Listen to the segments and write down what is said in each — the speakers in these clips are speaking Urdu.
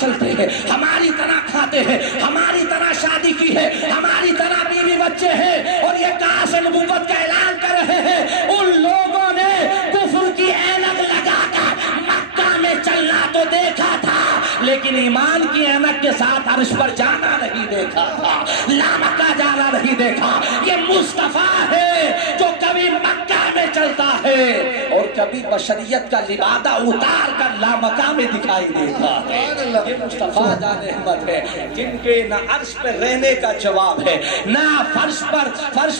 چلتے ہیں، ہماری طرح کھاتے ہیں، ہماری طرح شادی کی ہے، ہماری طرح بیوی بچے ہیں، اور یہ کہاں سے نبوت کا اعلان کر رہے ہیں؟ ان لوگوں نے کفر کی اینک لگا کر مکہ میں چلنا تو دیکھا تھا، لیکن ایمان کی اینک کے ساتھ عرش پر جانا نہیں دیکھا تھا، لامکہ جانا نہیں دیکھا۔ یہ مصطفیٰ ہے جو کبھی مکہ میں چلتا ہے اور کبھی بشریت کا لبادہ اتار کر لامکہ میں دکھائی دیتا ہے۔ یہ مصطفیٰ جان احمد ہے جن کے نہ عرش پر رہنے کا جواب ہے، نہ فرش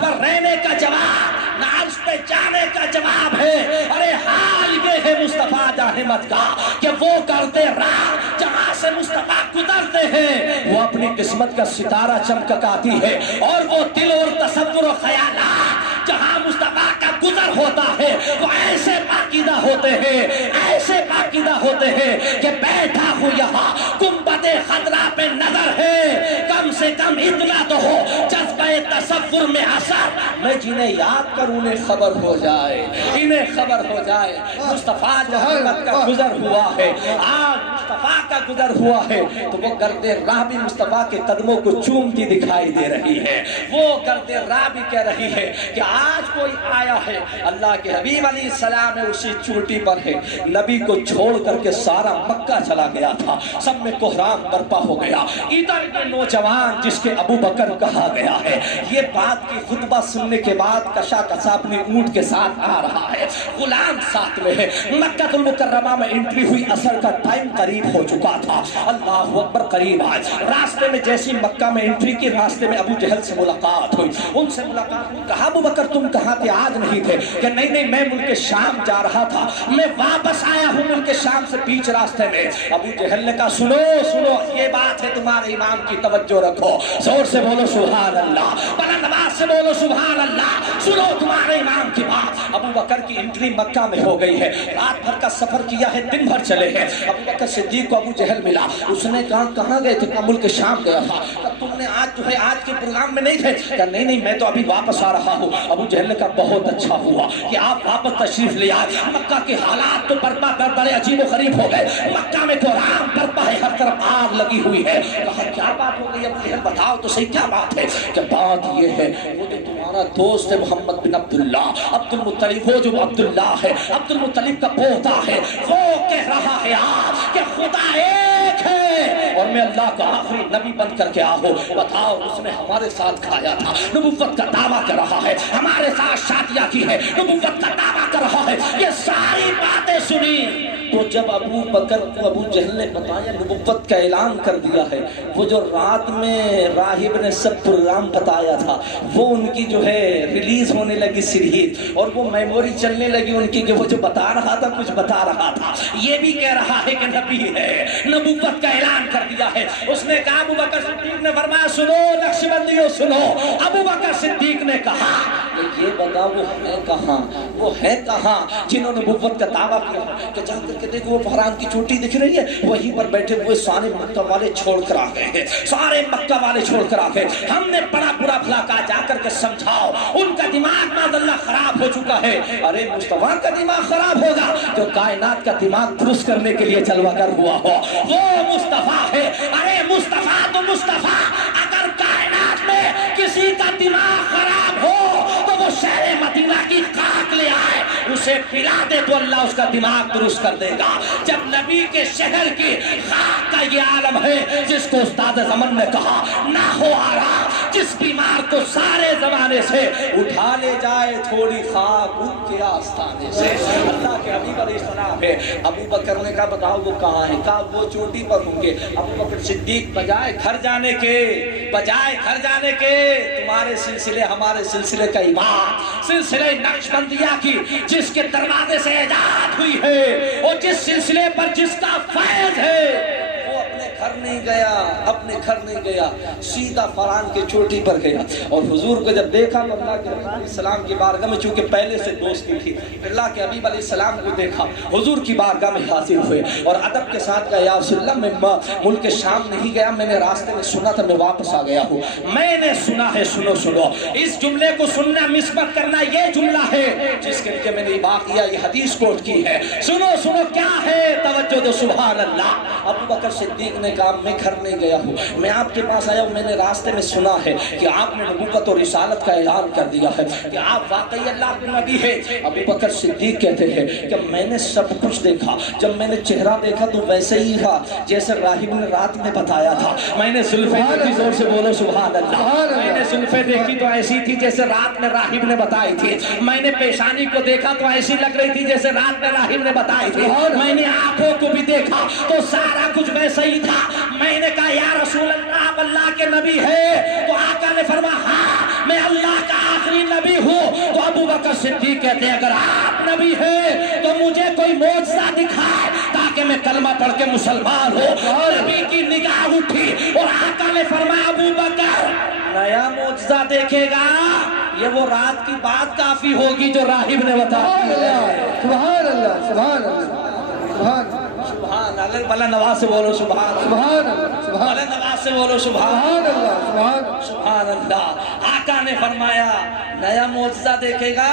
پر رہنے کا جواب، نہ عرش پہ جانے کا جواب ہے۔ ارے حال یہ ہے مصطفیٰ جان احمد کا کہ وہ کرتے راہ جہاں سے مصطفیٰ گزرتے ہیں وہ اپنی قسمت کا ستارہ چمکاتی ہے، اور وہ دل اور تصور و خیالات جہاں مصطفیٰ کا گزر ہوتا ہے وہ ایسے پاکیزہ ہوتے ہیں، ایسے پاکیزہ ہوتے ہیں کہ بیٹھا ہوں یہاں گنبد خضرا پہ نظر ہے، کم سے کم اتنا تو ہو جذبہ تصور میں اثر، میں جنہیں یاد کروں انہیں خبر ہو جائے، انہیں خبر ہو جائے۔ مصطفیٰ جہنت کا گزر ہوا ہے، آج مصطفیٰ کا گزر ہوا ہے تو وہ گرد راہ بھی مصطفیٰ کے قدموں کو چومتی دکھائی دے رہی ہے، وہ گرد راہ بھی کہہ رہی ہے کہ آج کوئی آیا ہے، اللہ کے حبیب علیہ السلام ہے اسی چوٹی پر ہے۔ نبی کو چھوڑ کر کے سارا مکہ چلا گیا تھا، سب میں کوہرام برپا ہو گیا، ادھر کے نوجوان جس کے ابو بکر کہا گیا ہے، یہ بات کی خطبہ سننے کے بعد کشا کسا اپنے اونٹ کے ساتھ آ رہا ہے، غلام ساتھ میں ہے۔ مکہ المکرمہ میں انٹری ہوئی، عصر کا ٹائم قریب ہو چکا تھا، اللہ اکبر قریب آج راستے میں جیسی مکہ میں انٹری کی، راستے میں ابو جہل سے ملاقات ہوئی، ان سے ملاقات ہوئی، کہا ابو بکر تم کہاں تھے، آج نہیں تھے؟ کہ نہیں میں ملک شام جا رہا تھا، میں واپس آیا ہوں ملک شام سے بیچ راستے میں۔ ابو جہل نے کہا سنو یہ بات ہے تمہارے امام کی، توجہ رکھو، زور سے بولو سبحان اللہ، بلند آواز سے بولو سبحان اللہ، سنو تمہارے امام کی بات۔ ابو بکر کی انٹری مکہ میں ہو گئی ہے، رات بھر کا سفر کیا ہے، دن بھر چلے ہیں۔ ابو بکر صدیق کو ابو جہل ملا، اس نے کہا کہاں گئے تھے؟ کہا ملک شام گیا تھا۔ کہا تم نے آج جو ہے آج کے پروگرام میں نہیں تھے؟ کہا نہیں میں تو ابھی واپس آ رہا ہوں۔ ابو جہل نے کہا بہت اچھا ہوا کہ آپ واپس تشریف لے آئے، مکہ کے حالات تو بڑے عجیب و غریب ہو گئے، مکہ میں کوہرام برپا ہے، ہر طرف آگ لگی ہوئی ہے۔ کہا کیا بات ہو گئی ابو جہل، بتاؤ تو صحیح کیا بات ہے؟ کہ بات یہ ہے وہ جو تمہارا دوست ہے محمد بن عبداللہ، عبد المطلب، وہ جو عبداللہ ہے عبد المطلب کا پوتا ہے، وہ کہہ رہا ہے آج کہ خدا ایک ہے اور میں اللہ کا آخری نبی بن کر کے آؤ۔ بتاؤ اس نے ہمارے ساتھ کھایا تھا، نبوت کا دعویٰ کر رہا ہے، ہمارے ساتھ شادیاں کی ہے، نبوت کا دعویٰ کر رہا ہے۔ یہ ساری باتیں سنی تو جب ابو بکر کو ابو جہل نے بتایا نبوت کا اعلان کر دیا ہے، وہ جو رات میں راہب نے سب پروگرام بتایا تھا وہ ان کی جو ہے ریلیز ہونے لگی سیریز، اور وہ میموری چلنے لگی ان کی کہ وہ جو بتا رہا تھا کچھ بتا رہا تھا، یہ بھی کہہ رہا ہے کہ نبی ہے، نبوت کا اعلان کر دیا ہے۔ اس نے کہا ابو بکر صدیق نے فرمایا سنو نقشبندیوں سنو، ابو بکر صدیق نے کہا یہ بتا وہ ہے کہاں جنہوں نے نبوت کا دعویٰ کیا ہے؟ کہ جا کر کے دیکھو وہ بحران کی چوٹی دکھ رہی ہے، وہیں پر بیٹھے ہوئے سارے مکہ والے چھوڑ کر آ گئے ہیں، سارے مکہ والے چھوڑ کر آ گئے، ہم نے بڑا برا بھلا کہا جا کر کے سمجھاؤ، ان کا دماغ معاذ اللہ خراب ہو چکا ہے۔ ارے مصطفیٰ کا دماغ خراب ہوگا جو کائنات کا دماغ درست کرنے کے لیے جلوہ گر ہوا ہو، وہ مصطفیٰ ہے۔ ارے مصطفیٰ تو مصطفیٰ، اگر کائنات میں کسی کا دماغ خراب ہو تو وہ شہر مدینہ کی خاک لے آئے، اسے پلا دے تو اللہ اس کا دماغ درست کر دے گا۔ جب نبی کے شہر کی خاک کا یہ عالم ہے جس کو استاد زمن نے کہا نہ ہو آرام، جس بیمار کو سارے زمانے سے اٹھا لے جائے تھوڑی خاک ان کے آستانے سے، اللہ کے حبیب علیہ السلام ہے۔ ابو بکر نے کہا بتاؤ وہ کہاں ہے؟ کہا وہ چوٹی پر ہوں گے۔ ابو بکر صدیق بجائے گھر جانے کے تمہارے سلسلے ہمارے سلسلے کا امام، سلسلے نقشبندیہ کی جس کے دروازے سے ایجاد ہوئی ہے اور جس سلسلے پر جس کا فیض ہے، وہ اپنے گھر نہیں گیا، اپنے گھر نہیں گیا، سیدھا فران کی چوٹی پر گیا اور حضور کو جب دیکھا تو اللہ کے حبیب علیہ السلام کی بارگاہ میں، چونکہ پہلے سے دوستی تھی، اللہ کے حبیب علیہ السلام کو دیکھا، حضور کی بارگاہ میں حاضر ہوئے اور ادب کے ساتھ کہا یا رسول اللہ میں ملک شام نہیں گیا، میں نے راستے میں سنا تھا، میں واپس آ گیا ہوں، میں نے سنا ہے، سنو اس جملے کو سننا مثبت کرنا، یہ جملہ ہے جس کے لیے میں نے واقعہ یہ حدیث کوٹ کی ہے، سنو کیا ہے، توجہ دو، سبحان اللہ۔ ابو بکر صدیق نے کہا میں گھر نہیں گیا ہوں، میں آپ کے پاس آیا ہوں، میں نے راستے میں سنا ہے کہ آپ نے نبوت اور رسالت کا اعلان کر دیا ہے کہ آپ واقعی اللہ کے نبی ہے۔ ابو بکر صدیق کہتے ہیں کہ میں نے سب کچھ دیکھا، جب میں نے چہرہ دیکھا تو ویسے ہی تھا جیسے راہب نے رات میں بتایا تھا، میں نے زلفیں دیکھی، زور سے بولو سبحان اللہ، میں نے زلفیں دیکھی تو ایسی تھی جیسے رات میں راہب نے بتائی تھی، میں نے پیشانی کو دیکھا تو ایسی لگ رہی تھی جیسے رات میں راہب نے بتائی تھی، میں نے آنکھوں کو بھی دیکھا تو سارا کچھ ویسا ہی تھا۔ میں نے کہا یا رسول اللہ آپ اللہ کے نبی ہے؟ تو آقا نے فرمایا ہاں میں اللہ کا آخری نبی ہوں۔ تو ابو بکر صدیق کہتے ہیں اگر آپ نبی ہیں تو مجھے کوئی معجزہ دکھائے تاکہ میں کلمہ پڑھ کے مسلمان ہوں۔ نبی کی نگاہ اٹھی اور آقا نے فرمایا ابو بکر نیا معجزہ دیکھے گا، یہ وہ رات کی بات کافی ہوگی جو راہب نے بتایا۔ سبحان اللہ، سبحان اللہ، سبحان سبحان اللہ، بلا نواز سے بولو سبحان اللہ، بلا نواز سے بولو سبحان اللہ، سبحان اللہ۔ آقا نے فرمایا نیا معجزہ دیکھے گا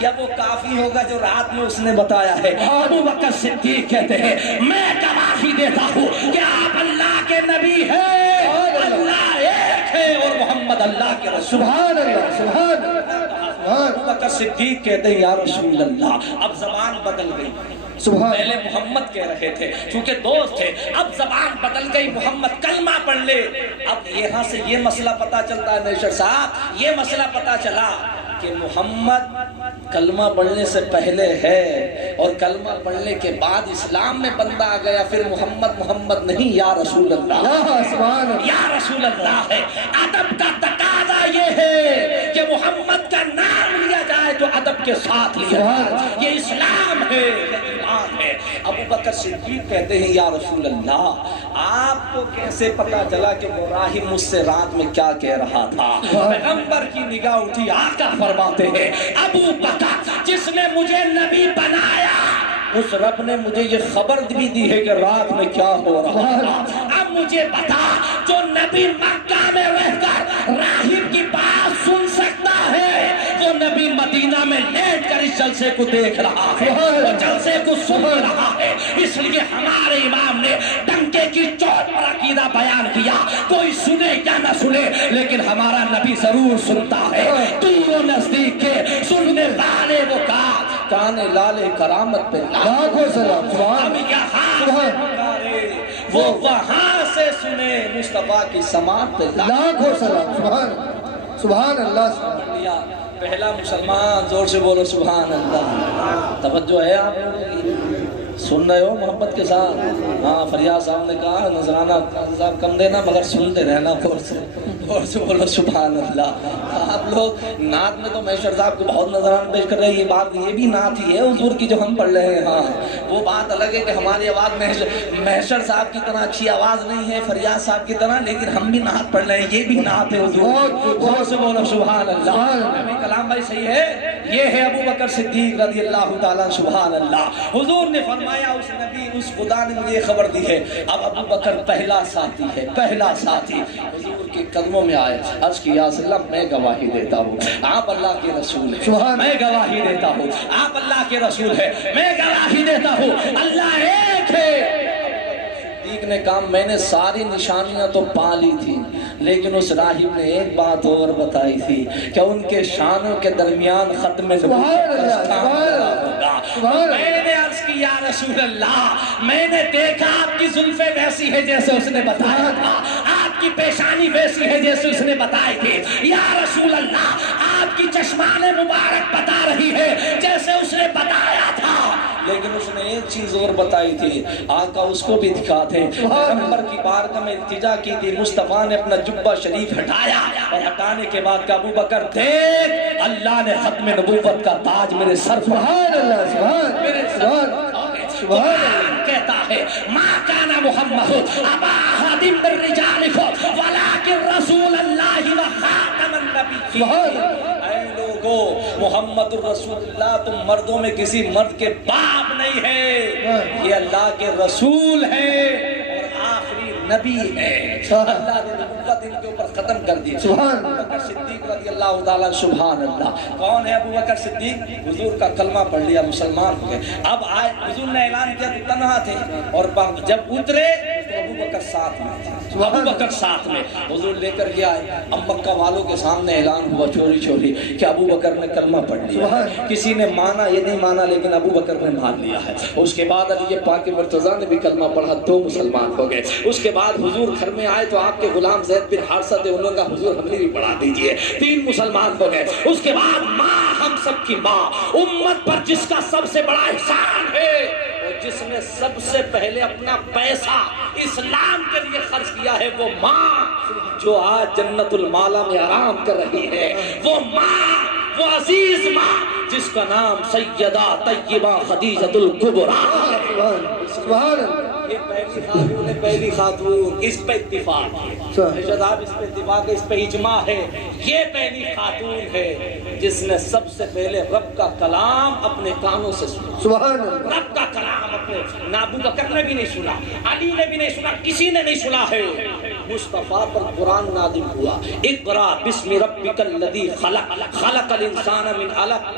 یا وہ کافی ہوگا جو رات میں اس نے بتایا ہے؟ ابو بکر صدیق کہتے ہیں میں گواہی دیتا ہوں کہ آپ اللہ کے نبی ہیں، اللہ ایک ہے اور محمد اللہ کے رسول۔ سبحان اللہ، سبحان اللہ۔ ابو بکر صدیق کہتے ہیں یا رسول اللہ، اب زبان بدل گئی، پہلے محمد کہہ رہے تھے چونکہ دوست تھے، اب زبان بدل گئی، محمد کلمہ پڑھ لے۔ اب یہاں سے یہ مسئلہ پتا چلتا ہے نیشر صاحب، یہ مسئلہ پتا چلا کہ محمد کلمہ پڑھنے سے پہلے ہے اور کلمہ پڑھنے کے بعد اسلام میں بندہ آ گیا، پھر محمد نہیں یا رسول اللہ، یا رسول اللہ ہے۔ ادب کا تقاضا یہ ہے کہ محمد کا نام لیا جائے تو ادب کے ساتھ لیا جائے، یہ اسلام ہے، یہ ایمان ہے۔ ابو بکر صدیق کہتے ہیں یا رسول اللہ آپ کو کیسے پتا چلا کہ وہ راہب مجھ سے رات میں کیا کہہ رہا تھا؟ پیغمبر کی نگاہ اٹھی، آقا فرماتے ہیں ابو بکر جس نے مجھے نبی بنایا اس رب نے مجھے یہ خبر بھی دی ہے کہ رات میں کیا ہو رہا تھا۔ اب مجھے بتا جو نبی مکہ میں رہ کر راہب کی بات سن سکتا ہے، جو نبی مدینہ میں لیٹ کر اس جلسے کو دیکھ رہا ہے، وہ جلسے کو سن رہا ہے، اس لیے ہمارے امام نے ڈنکے کی چوٹ پر عقیدہ بیان کیا، کوئی سنے یا نہ سنے لیکن ہمارا نبی ضرور سنتا ہے، دور و نزدیک کے سننے والے وہ کان لالے کرامت پہ لاکھوں سلام، سبحان وہ وہاں سے سنے مصطفیٰ کی سماعت پہ لاکھوں سلام، سبحان اللہ۔ پہلا مسلمان، زور سے بولو سبحان اللہ۔ توجہ ہے آپ لوگوں کی؟ سن رہے ہو محبت کے ساتھ؟ ہاں فریاد صاحب نے کہا نذرانہ کم دینا مگر سنتے رہنا، اور سے بولو سبحان اللہ۔ آپ لوگ نعت میں تو محشر صاحب کو بہت نذرانہ پیش کر رہے ہیں، یہ بات یہ بھی نعت ہی ہے حضور کی جو ہم پڑھ رہے ہیں، ہاں وہ بات الگ ہے کہ ہماری آواز محشر صاحب کی طرح اچھی آواز نہیں ہے، فریاد صاحب کی طرح، لیکن ہم بھی نعت پڑھ رہے ہیں، یہ بھی نعت ہے حضور سے بولو سبحان اللہ۔ کلام بھائی صحیح ہے، یہ ہے ابو بکر صدیق رضی اللہ تعالیٰ، سبحان اللہ۔ حضور نے فرمایا اس نبی اس خدا نے مجھے خبر دی ہے، اب ابو بکر پہلا ساتھی ہے، پہلا ساتھی حضور کے قدموں میں آئے، عرض کی یا رسول اللہ میں گواہی دیتا ہوں آپ اللہ کے رسول ہیں، میں گواہی دیتا ہوں آپ اللہ کے رسول ہیں، میں گواہی دیتا ہوں اللہ ایک ہے۔ صدیق نے کہا میں نے ساری نشانیاں تو پا لی تھی لیکن اس راہب نے ایک بات اور بتائی تھی کہ ان کے شانوں کے درمیان ختم نبوت کا ستام ہوگا۔ میں نے عرض کی یا رسول اللہ میں نے دیکھا آپ کی زلفیں ویسی ہے جیسے اس نے بتایا تھا، آپ کی پیشانی ویسی ہے جیسے اس نے بتائی تھی، یا رسول اللہ آپ کی چشمان مبارک بتا رہی ہے جیسے اس نے بتایا تھا، لیکن اس نے ایک چیز اور بتائی تھی، آقا اس کو بھی دکھاتے۔ پیغمبر کی بارگاہ میں التجا کی تھی، مصطفیٰ نے اپنا جبہ شریف ہٹایا اور ہٹانے کے بعد ابو بکر دیکھ اللہ نے ختم نبوت کا تاج میرے سر پر، سبحان اللہ، سبحان اللہ، کہتا ہے ما کان محمد ابا احد من رجالکم کی اے لوگو محمد الرسول اللہ تم مردوں میں کسی مرد کے باپ نہیں ہے، یہ اللہ کے رسول ہے اور آخری نبی ہے۔ اللہ نے نبوت ان کے اوپر ختم کر دی۔ سبحان ابو بکر صدیق رضی اللہ تعالیٰ، سبحان اللہ۔ کون ہے ابو بکر صدیق؟ حضور کا کلمہ پڑھ لیا، مسلمان ہو گئے۔ اب آئے حضور نے اعلان کیا تو تنہا تھے، اور جب اترے تو ابو بکر ساتھ میں تھے، ابو بکر ساتھ میں حضور لے کر کے آئے۔ اب مکہ والوں کے سامنے اعلان ہوا چوری چوری کہ ابو بکر نے کلمہ پڑھ لیا۔ کسی نے مانا یہ نہیں مانا، لیکن ابو بکر نے مان لیا ہے۔ اس کے بعد علی پاک مرتضیٰ نے بھی کلمہ پڑھا، 2 مسلمان ہو گئے۔ اس کے بعد حضور گھر میں آئے تو آپ کے غلام زید بن حارثہ تھے، انہوں نے کہا حضور ہمیں بھی پڑھا دیجئے، 3 مسلمان ہو گئے۔ اس کے بعد ماں، ہم سب کی ماں، امت پر جس کا سب سے بڑا احسان ہے، جس نے سب سے پہلے اپنا پیسہ اسلام کے لیے خرچ کیا ہے، وہ ماں جو آج جنت المالا میں آرام کر رہی ہے، وہ ماں، وہ عزیز ماں جس کا نام سیدہ طیبہ خدیجۃ الکبریٰ۔ سبحان یہ پہلی خاتون ہے، پہلی خاتون، اس پہ اتفاق ہے، شہزاد اس پہ اتفاق ہے، اس پہ اجماع ہے، یہ پہلی خاتون ہے جس نے سب سے پہلے رب کا کلام اپنے کانوں سے سنا۔ سبحان رب کا کلام اپنے، نہ ابو بکر نے بھی نہیں سنا، علی نے بھی نہیں سنا، کسی نے نہیں سنا ہے۔ مصطفیٰ پر قرآن نازل ہوا، اقرا بسم ربک الذی خلق، خلق الانسان من علق۔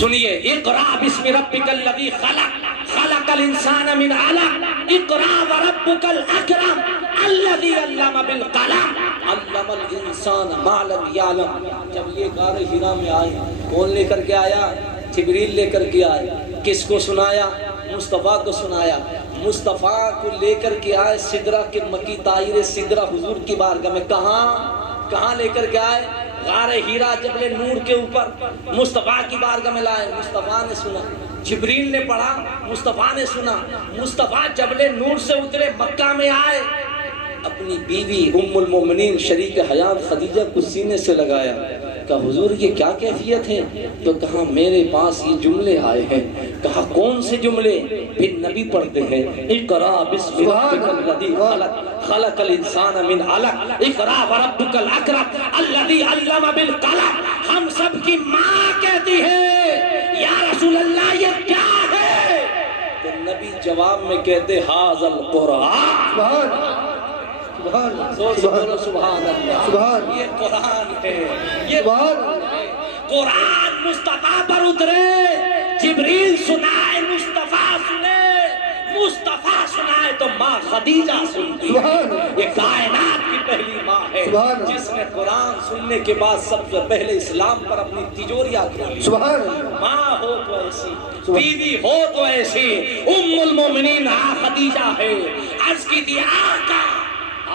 سنیے، اقرا بسم ربک الذی خلق، خلق الانسان من علق، اقرا وربک الاکرم الذی علم بالقلم، علم الانسان ما لم یعلم۔ جب یہ غار حرا میں آئے، کون لے کر کے آیا؟ جبریل لے کر کے آئے۔ کس کو سنایا؟ مصطفیٰ کو سنایا۔ مصطفیٰ کو لے کر کے آئے سدرہ کے مکی طائر سدرہ حضور کی بارگاہ میں۔ کہاں لے کر کے آئے؟ غار حرا جبل نور کے اوپر مصطفیٰ کی بارگاہ میں لائے۔ مصطفیٰ نے سنا، جبریل نے پڑھا، مصطفیٰ نے سنا۔ مصطفیٰ جبل نور سے اترے، مکہ میں آئے، اپنی بیوی ام المومنین شریک حیات خدیجہ کو سینے سے لگایا، کہا حضور یہ کیا کیفیت ہے؟ تو کہا میرے پاس یہ جملے آئے ہیں۔ کہا کون سے جملے؟ پھر نبی پڑھتے ہیں، اقرا بسم ربک الذی خلق، خلق الانسان من علق، اقرا وربک الاکرم الذی علم بالقلم۔ ہم سب کی ماں کہتی ہے یا رسول اللہ یہ کیا ہے؟ تو نبی جواب میں کہتے ھذا القرآن۔ سبحان اللہ، یہ قرآن ہے، یہ قرآن مصطفیٰ پر اترے، جبریل سنائے، مصطفیٰ سنے، مصطفیٰ سنائے تو ماں خدیجہ سنتی ہے۔ یہ کائنات کی پہلی ماں ہے جس نے قرآن سننے کے بعد سب سے پہلے اسلام پر اپنی تجوریاں کھولی۔ ماں ہو تو ایسی، بیوی ہو تو ایسی، ام المومنین خدیجہ ہے۔ عرض کی تھی آقا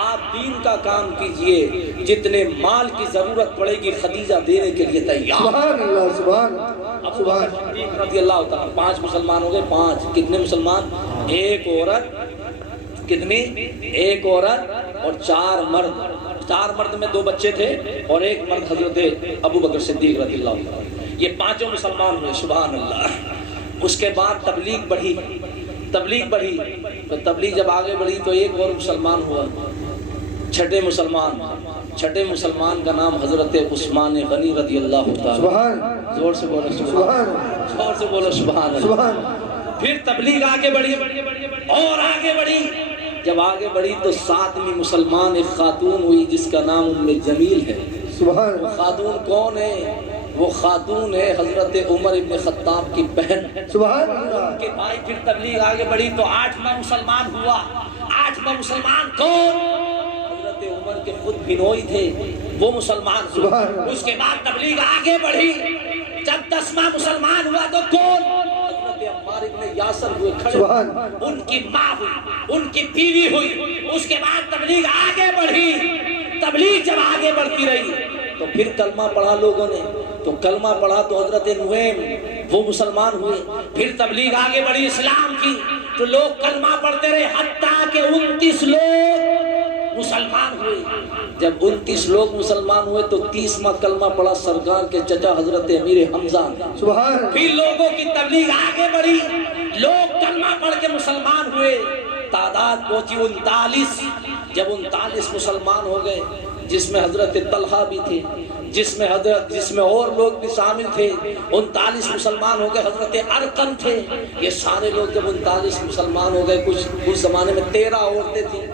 آپ دین کا کام کیجئے، جتنے مال کی ضرورت پڑے گی خدیجہ دینے کے لیے تیار۔ سبحان اللہ، سبحان ابو بکر صدیق رضی اللہ تعالیٰ، 5 مسلمان ہو گئے، 5 کتنے مسلمان؟ 1 عورت، کتنی؟ 1 عورت اور 4 مرد۔ 4 مرد میں 2 بچے تھے اور 1 مرد حضرت ابو بکر صدیق رضی اللہ تعالیٰ، یہ 5 مسلمان ہوئے۔ سبحان اللہ۔ اس کے بعد تبلیغ بڑھی، تبلیغ بڑھی، تو تبلیغ جب آگے بڑھی تو 1 اور مسلمان ہوا، چھٹے مسلمان کا نام حضرت عثمان غنی رضی اللہ تعالیٰ۔ زور سے بولو سبحان، زور سے بولو سبحان اللہ۔ پھر تبلیغ آگے بڑھی اور آگے بڑھی، جب آگے بڑھی تو 7ویں مسلمان ایک خاتون ہوئی جس کا نام ام جمیل ہے۔ وہ خاتون کون ہے؟ وہ خاتون ہے حضرت عمر ابن خطاب کی بہن۔ ان کے بھائی پھر تبلیغ آگے بڑھی تو 8واں مسلمان ہوا۔ 8واں مسلمان کون؟ حضرت عمر کے خود بھنوئی تھے، وہ مسلمان ہوا۔ اس کے بعد تبلیغ آگے بڑھی، جب 10واں مسلمان ہوا تو کون؟ حضرت عمار ابن یاسر ہوئے کھڑے، ان کی ماں ہوئی، ان کی بیوی ہوئی۔ اس کے بعد تبلیغ آگے بڑھی، تبلیغ جب آگے بڑھتی رہی تو پھر کلمہ پڑھا لوگوں نے، تو کلمہ پڑھا تو حضرت نعیم وہ مسلمان ہوئے۔ پھر تبلیغ آگے بڑھی اسلام کی تو لوگ کلمہ پڑھتے رہے، حتیٰ کہ 29 لوگ مسلمان ہوئے۔ جب 29 لوگ مسلمان ہوئے تو 30واں کلمہ پڑھا سرکار کے چچا حضرت امیر حمزہ۔ پھر لوگوں کی تبلیغ آگے بڑھی، لوگ کلمہ پڑھ کے مسلمان ہوئے، تعداد بات پہنچی 39. جب 39 مسلمان ہو گئے، جس میں حضرت طلحہ بھی تھے، جس میں اور لوگ بھی شامل تھے، 39 مسلمان ہو گئے. حضرت ارقم تھے. یہ سارے لوگ جب 39 مسلمان ہو گئے، کچھ زمانے میں 13 عورتیں تھیں.